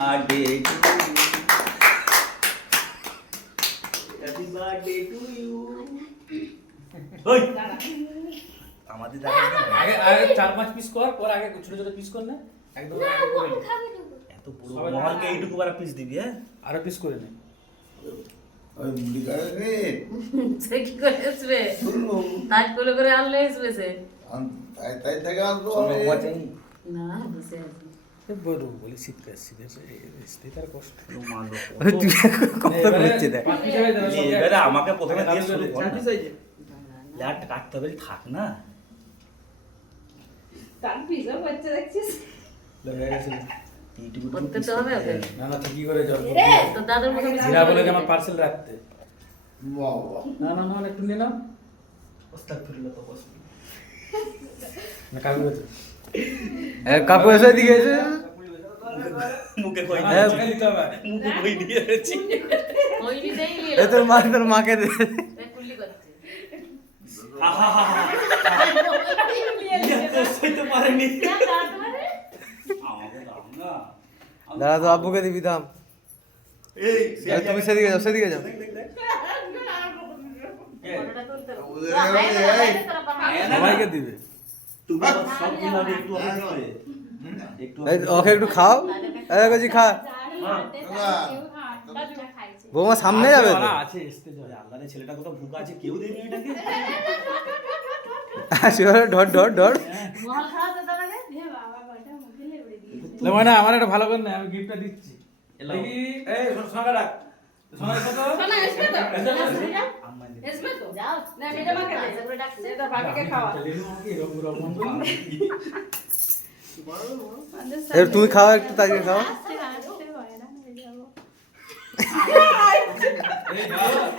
birthday to you. Happy birthday to you. ওই আমাদের আগে আগে 4-5 পিস কর, পর আগে ছোট ছোট পিস কর না, একদম করে নে। এত বড় মালকে এইটুকু বড় পিস দিবি হ্যাঁ? আরো পিস করে নে। ওই মুড়ি খাবে রে সে কি করে আসবে? তাই করে আনলে আসবে সে। তাই তাই থেকে আসবো সবাই বাঁচাই না বসে আছে। এ বড় বলি শীতকাল শীতের তার কষ্ট। মালো তুই কত করছিস দেখ। এবারে আমাকে প্রথমে দিয়ে শুরু কর না। ল্যাট কাটতে হবে থাক না। তার পিজা বাচ্চা দেখছিস? এইটুকু করতে তো হবে ওকে। না না ঠিকই করে যাও। তো দাদুর মুখে জিরা বলে যে আমার পার্সেল রাখতে। বাবা না না না একটু নে না। আস্তাগফিরুল্লাহ তো বস। না কাকু গেছে। কাকু এসে দিকে এসে মুখে কই হ্যাঁ দিয়েছি। দিতে হবে। মুখে কই দিয়েছি। ওইনি দেই এ লিলো। তোর মাকে দে কুল্লি করছে। আহা ইয়ে সইতে পারেনি। না কাট মানে? আমাকে দাও না। দাঁড়া তো আব্বুকে দিবি দাম। এই তুমি সেদিকে যাও সেদিকে যাও। দেখ। ফটোটা তুলতে হবে। ওদের তো আয় এই, না, এই। তোরা বানাও। সবাইকে দিবে। তুমি সব গুলো একটু আগে একটু এই ওকে একটু খাও। এই কজি খা। বৌমা সামনে যাবে তো। আছে আসতে যাও। আল্লাহর ছেলেটা কত ভুকা আছে কেউ দেয়নি এটাকে। শিওর ঢট ঢট ঢট। মহল খাওয়াতে দাদাকে? লে মানে আমার একটা ভালো করে না, আমি গিফটটা দিচ্ছি। এলাও। দেখি এই সোনা রাখ। সোনা কত? সোনা আসবে তো? আম্মা দিবে। আসবে তো? যাও। না এটা মাকে দে। আশা করে ডাকছে। এটা বাকিকে খাওয়া। এবার তুমি খাও একটু তাকে খাও।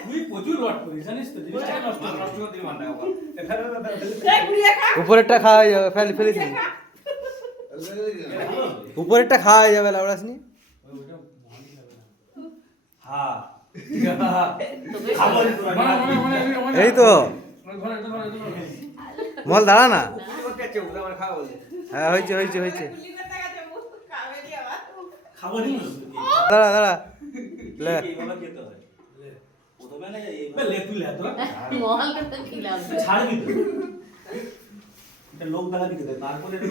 তুই প্রচুর লট করিস জানিস তো, জিনিসটা নষ্ট করে দিবি মানটা আবার। এই বুড়িয়া খা। উপরেরটা খাওয়া হয়ে যাবে ফেলে ফেলে দিবি। উপরেরটা খাওয়া হয়ে যাবে লাউড়াসনি। হ্যাঁ তোকে খাবার এই তো মল দাঁড়া না। হ্যাঁ হয়েছে হয়েছে হয়েছে। কুল্লি করতে গেছে মুখ খাবে দি আবার। খাবারই দাঁড়া দাঁড়া লে। এইভাবে খেতে হয় প্রথমে না লে তুই লে তো। মহল করতে খিলাম। ছাড়বি তো এটা লোক দেখা দিতে দেয় তারপরে এটা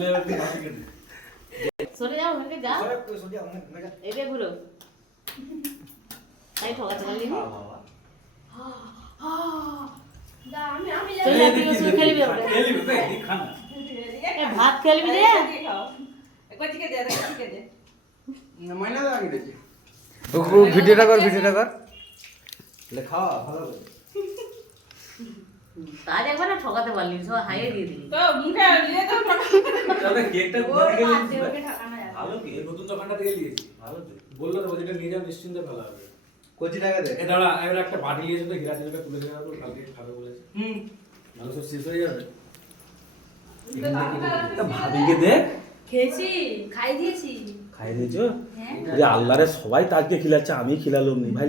লে তুই বাকিকে দে। সরে যাও ওখানে যাও। এবে ঘুরো। তাই ঠকাতে পারলি না? বাবা চলে যাবি ওসব খেলবি ওটা। খেলিবি তো এই খানা। এ ভাত খেলবি রে? কচিকে দে কচিকে দে। ভিডিওটা কর ভিডিওটা কর। লেখা ভালো করে। তার একবার না ঠকাতে পারলি সব হাইয়ে দিয়ে দিলি। তো মুখে নিয়ে তো তবে কেকটা ওর কোথা থেকে পাশে নিয়েছিস? ওকে ঠাকানো যাবে। ভালো কি এই নতুন দোকানটা থেকে নিয়েছি। ভালো তো বললো তো যেটা নিয়ে যাও নিশ্চিন্তে ভালো হবে। কোচি টাকা দে। এ দাঁড়া এবার একটা বাটি নিয়েছে তো হীরা জিনিসটা তুলে দেওয়ার পর কালকে খাবে বলেছে। ভালো সব শেষ হয়ে যাবে। ভাবিকে দে খেয়েছি খাই দিয়েছি খাই দিয়েছো হ্যাঁ যে আল্লাহরে সবাই তাজকে খিলাচ্ছে আমি খিলালাম নি ভাই